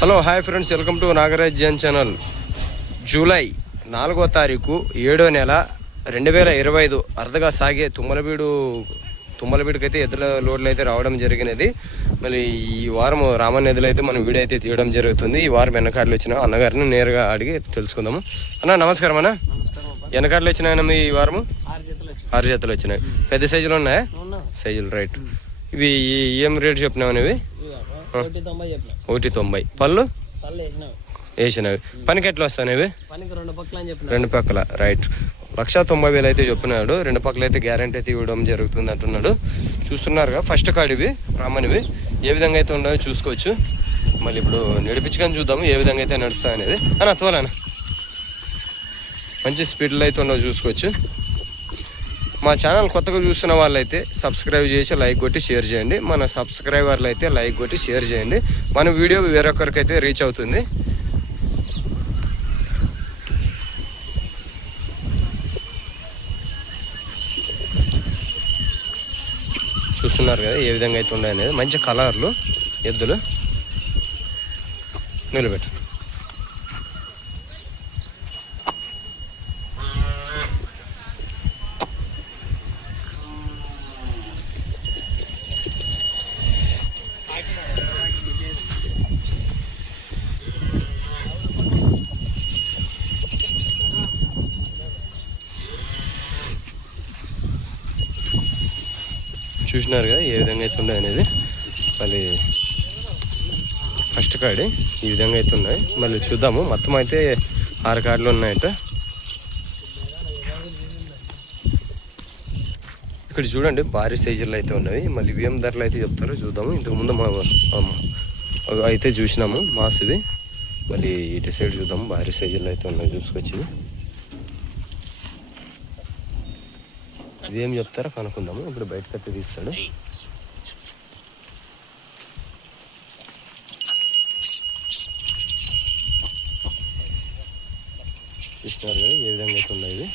Hello hi friends welcome to Nagaraj Jan channel. July నాలుగో తారీఖు ఏడో నెల రెండు వేల ఇరవై ఐదు అర్ధగా సాగే తుమ్మలబీడు తుమ్మలబీడుకి అయితే ఎద్దుల లోడ్లు అయితే రావడం జరిగినది. మళ్ళీ ఈ వారం రామన్ నదిలో అయితే మనం వీడియో అయితే తీయడం జరుగుతుంది. ఈ వారం వెనకాడలు వచ్చిన అన్నగారిని నేరుగా అడిగి తెలుసుకుందాము. అన్న నమస్కారం అన్న. వెనకాడలు వచ్చినాయన్న మీ ఈ వారము? ఆరు జతలు వచ్చినాయి. పెద్ద సైజులు ఉన్నాయా? ఉన్నా సైజులు రైట్. ఇవి ఈ- ఏం రేట్ చెప్పినావు ఇవి ఒకటి తొంభై పళ్ళు? వేసినావు. పనికి ఎట్లా వస్తాయి రెండు పక్కల రైట్. లక్ష తొంభై వేలు అయితే చెప్పినాడు. రెండు పక్కల అయితే గ్యారంటీ అయితే ఇవ్వడం జరుగుతుంది అంటున్నాడు. చూస్తున్నారుగా ఫస్ట్ కార్డ్ ఇవి రామనివి. ఏ విధంగా అయితే ఉన్నాయో చూసుకోవచ్చు. మళ్ళీ ఇప్పుడు నడిపించుకొని చూద్దాము ఏ విధంగా అయితే నడుస్తాయి అనేది. అన్న తోలానా మంచి స్పీడ్లో అయితే ఉన్నాయో చూసుకోవచ్చు. మా ఛానల్ కొత్తగా చూస్తున్న వాళ్ళైతే సబ్స్క్రైబ్ చేసి లైక్ కొట్టి షేర్ చేయండి. మన సబ్స్క్రైబర్లు అయితే లైక్ కొట్టి షేర్ చేయండి. మన వీడియో వేరొకరికి అయితే రీచ్ అవుతుంది. చూస్తున్నారు కదా ఏ విధంగా అయితే ఉన్నాయనేది. మంచి కలర్లు ఎద్దులు. నిలబెట్టండి చూసినారు కదా ఏ విధంగా అయితే ఉన్నాయి అనేది. మళ్ళీ ఫస్ట్ కార్డు ఈ విధంగా అయితే ఉన్నాయి. మళ్ళీ చూద్దాము. మొత్తం అయితే ఆరు కార్డులు ఉన్నాయట. ఇక్కడ చూడండి భారీ సైజులు అయితే ఉన్నాయి. మళ్ళీ ఇవి ధరలు అయితే చెప్తారో. చూద్దాము. ఇంతకుముందు మా మా- అయితే చూసినాము. మాస్వి మళ్ళీ ఇటు సైడ్ చూద్దాము. భారీ సైజులు అయితే ఉన్నాయి. చూసుకొచ్చి ఇదేం చెప్తారో? కనుక్కుందాము. ఇప్పుడు బయటకు అయితే తీస్తాడు చూస్తున్నారు కదా ఏ విధంగా అయితే ఉన్నాయి ఇవి.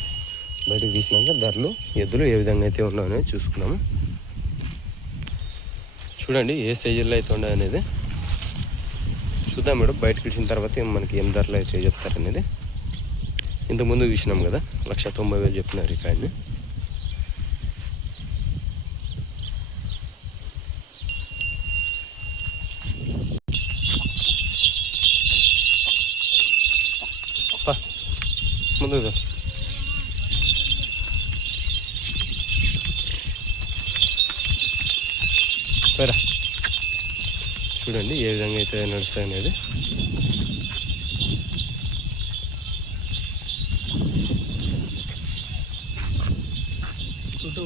బయటకు తీసినాక ధరలు ఎద్దులు ఏ విధంగా అయితే ఉన్నాయో చూసుకున్నాము చూడండి ఏ సైజుల్లో అయితే ఉన్నాయి అనేది. చూద్దాం మేడం బయటకు తీసిన తర్వాత మనకి ఏం ధరలు అయితే చెప్తారనేది. ఇంతకుముందు చూసినాం కదా లక్ష తొంభై వేలు చెప్పినారు ఈ ముందుకు రా. పోరా. చూడండి ఏ విధంగా అయితే నడుస్తాయి అనేది చుట్టూ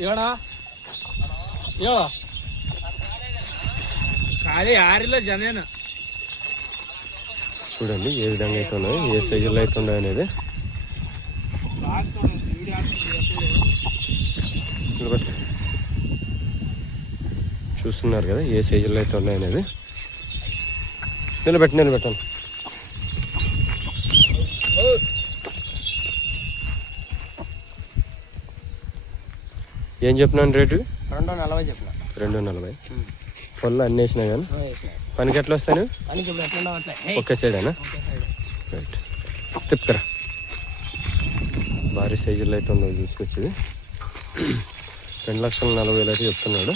కూడా అవు. ఖాళీ ఆరిలో చూడండి ఏ విధంగా అయితే ఉన్నాయో ఏ సైజులో అయితే ఉన్నాయో అనేది. చూస్తున్నారు కదా ఏ సైజులో అయితే ఉన్నాయి అనేది. నిలబెట్టి నిలబెట్టాను ఏం చెప్పినాను రేటు? రెండు నలభై చెప్పిన. రెండు నలభై. పళ్ళు అన్నీ వేసినాయి కానీ? వేసిన. పనికి ఎట్లా వస్తాను? ఒకే సైడేనా? రైట్. తిప్పుకరా. భారీ సైజుల్లో అయితే ఉన్నది తీసుకొచ్చేది. రెండు లక్షల నలభై వేలు అయితే చెప్తున్నాడు.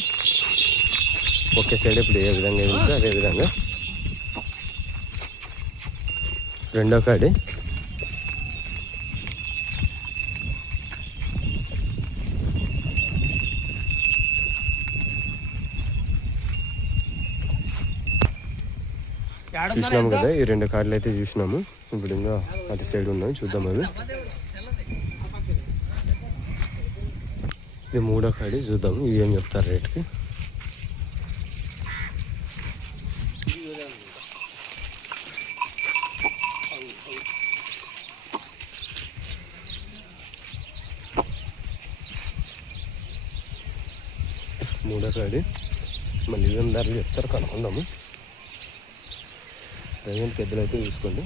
ఒకే సైడ్ ఇప్పుడు ఏ విధంగా వెళ్తే అదే విధంగా. రెండో కాడి. చూసినాము కదా ఈ రెండు కార్డులు అయితే చూసినాము. ఇప్పుడు ఇంకా అటు సైడ్ ఉన్నాయి చూద్దాం అది. ఇది మూడో కాడి చూద్దాము ఇవి ఏం చెప్తారు రేట్కి. మూడో కాడి మళ్ళీ ఇవేం ధరలు చెప్తారు కనుక్కుందాము. ప్రజెంట్కి ఎద్దులు అయితే చూసుకోండి.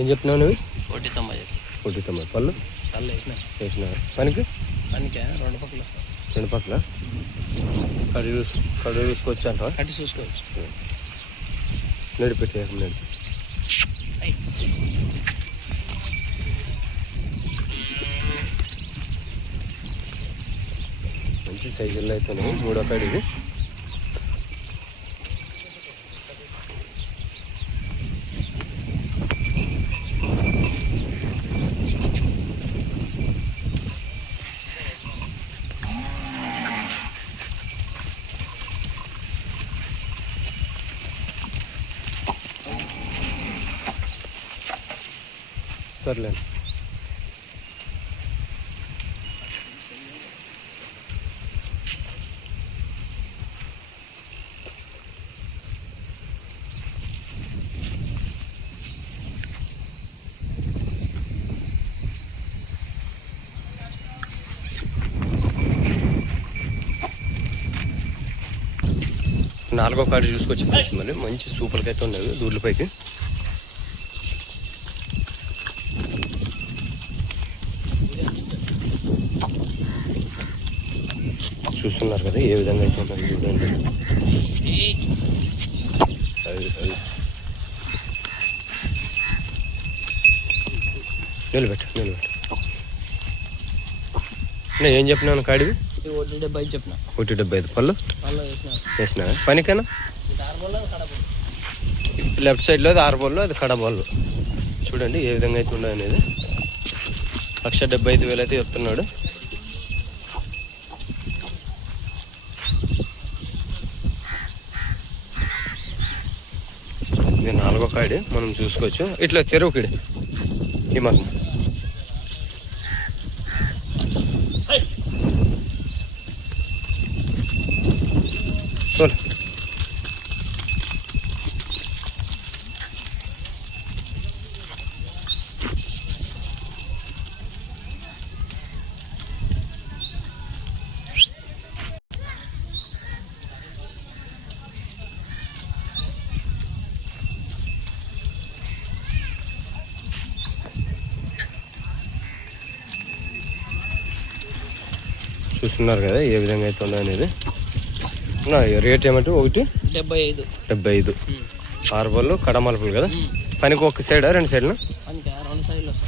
ఏం చెప్తున్నావు నువ్వు? ఒకటి తొంభై ఒకటి తొంభై పళ్ళు? పళ్ళు వేసిన. వేసిన. పనికి? పనికి? రెండు పక్కల. రెండు పక్కల? కడు చూసు కడు చూసుకోవచ్చు అంటే కట్టి చూసుకోవచ్చు. నడిపెట్టేస్తున్నాడు మంచి సైజుల్లో అయితే మూడో కాడి సర్లేండి. నాలుగో కార్డు చూసుకొచ్చి మళ్ళీ మంచి సూపర్గా అయితే ఉండేవి దూర్లపైకి. చూస్తున్నారు కదా ఏ విధంగా అయితే ఉంటుంది చూడండి. నిలబెట్టు నిలబెట్టు. నేను ఏం చెప్పినాను కాడివి? ఇది ఒకటి డెబ్బై చెప్పిన. ఒకటి డెబ్బై ఐదు పళ్ళు? వేసిన. పనికైనా లెఫ్ట్ సైడ్లో అది ఆరు అది కడ బాల్ చూడండి ఏ విధంగా అయితే ఉండదు అనేది. లక్ష డెబ్బై ఐదు వేలు అయితే చెప్తున్నాడు ఇది నాలుగో కాడి మనం చూసుకోవచ్చు. ఇట్లా తెరువు కిడి ఈ మాకు చూస్తున్నారు కదా ఏ విధంగా అయితే అనేది. నా రేట్ ఏమంటే ఒకటి? డెబ్బై ఐదు. డెబ్బై ఐదు. ఆరు బళ్ళు కడమలుపులు కదా? పనికి ఒక సైడా రెండు సైడ్లు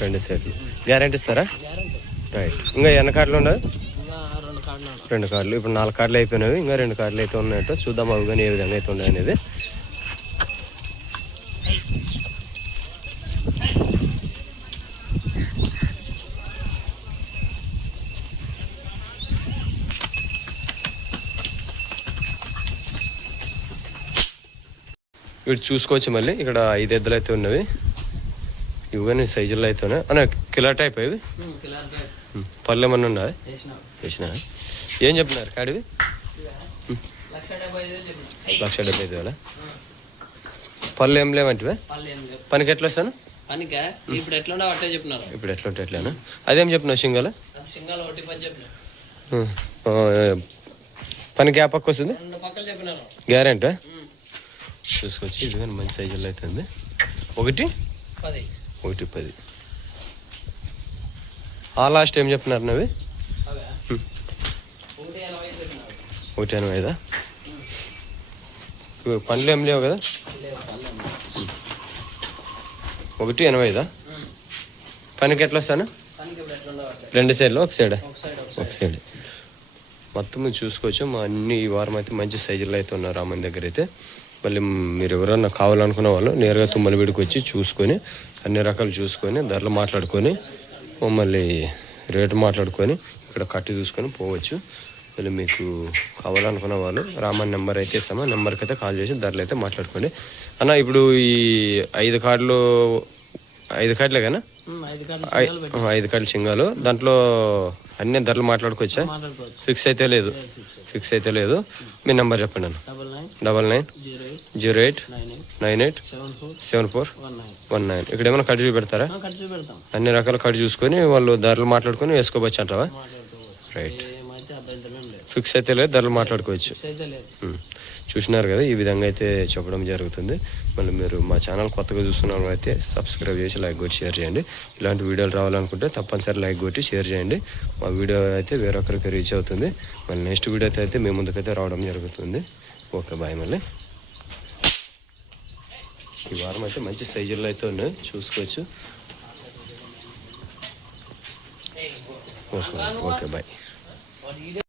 రెండు సైడ్లు. గ్యారంటీ ఇస్తారా? గ్యారంటీ రైట్ ఇంకా ఎన్ని కార్డులు ఇంకా రెండు కార్డులు ఇప్పుడు నాలుగు కార్డులు అయిపోయినవి ఇంకా రెండు కార్డులు అయితే ఉన్నాయట చూద్దాం అవి కానీ ఏ విధంగా అయితే ఉన్నాయి వీటి చూసుకోవచ్చు మళ్ళీ. ఇక్కడ ఐదు ఎద్దులు అయితే ఉన్నవి. ఇవి కానీ సైజుల్లో అయితే ఉన్నాయి. అన్న కిలో టైప్ ఇవి? ఉమ్, పళ్ళు ఏమన్నా ఉన్నాయి? వేసిన. ఏం చెప్పినారు కాడివి? లక్ష డెబ్బై ఐదు వేలు పళ్ళు ఏం లేవంటివే పనికి ఎట్లా వస్తాను? ఇప్పుడు ఎట్లుండో అట్టే చెప్పినారు? ఇప్పుడు ఎట్లా ఉంటే ఎట్లానా అదేం చెప్పినావు సింగల్? సింగల్ ఒకటి పని చెప్పిన. పనికి ఆ పక్క వస్తుంది? గ్యారెంటీ? చూసుకొచ్చి ఇది కానీ మంచి సైజుల్లో అవుతుంది ఒకటి? పది. ఒకటి పది. ఆ లాస్ట్ ఏం చెప్పినారు నవి అవే. ఉమ్. ఒకటి ఎనభై ఐదు పండ్లు ఏం లేవు కదా. ఒకటి ఎనభై ఐదా? పనికి ఎట్లా వస్తాను? రెండు సైడ్లో ఒక సైడ్ ఒక సైడ్ మొత్తం చూసుకోవచ్చు. మా అన్ని ఈ వారం అయితే మంచి సైజుల్లో అయితే ఉన్నారు రామన్ దగ్గర అయితే. మళ్ళీ మీరు ఎవరన్నా కావాలనుకున్న వాళ్ళు నేరుగా తుమ్మలబీడికి వచ్చి చూసుకొని అన్ని రకాలు చూసుకొని ధరలు మాట్లాడుకొని మమ్మల్ని రేటు మాట్లాడుకొని ఇక్కడ కట్టి చూసుకొని పోవచ్చు. మళ్ళీ మీకు కావాలనుకున్న వాళ్ళు రామన్ నెంబర్ అయితే ఇస్తామో? నెంబర్కి అయితే కాల్ చేసి ధరలు అయితే మాట్లాడుకోండి. అన్న ఇప్పుడు ఈ ఐదు కార్డులు ఐదు కార్డులే కదా? ఐదు కార్డులు సింగాలు దాంట్లో అన్ని ధరలు మాట్లాడుకోవచ్చా? ఫిక్స్ అయితే లేదు. ఫిక్స్ అయితే లేదు. మీ నెంబర్ చెప్పండి అన్న. Double nine. Double nine. Zero eight nine eight seven four one nine ఇక్కడ ఏమైనా కట్ పెడతారా అన్ని రకాల కట్ చూసుకొని వాళ్ళు ధరలు మాట్లాడుకొని వేసుకోవచ్చు అంటావా? రైట్ ఫిక్స్ అయితే లేదు ధరలు మాట్లాడుకోవచ్చు. ఉమ్. చూసినారు కదా ఈ విధంగా అయితే చెప్పడం జరుగుతుంది. మళ్ళీ మీరు మా ఛానల్ కొత్తగా చూస్తున్న వాళ్ళు అయితే సబ్స్క్రైబ్ చేసి లైక్ కొట్టి షేర్ చేయండి. ఇలాంటి వీడియోలు రావాలనుకుంటే తప్పనిసరి లైక్ కొట్టి షేర్ చేయండి. మా వీడియో అయితే వేరొకరికి రీచ్ అవుతుంది. మళ్ళీ నెక్స్ట్ వీడియో అయితే మీ ముందుకైతే రావడం జరుగుతుంది. ఓకే బాయ్ మళ్ళీ. ఈ వారం అయితే మంచి సైజుల్లో అయితే ఉన్నాయి. చూసుకోవచ్చు. Okay okay bye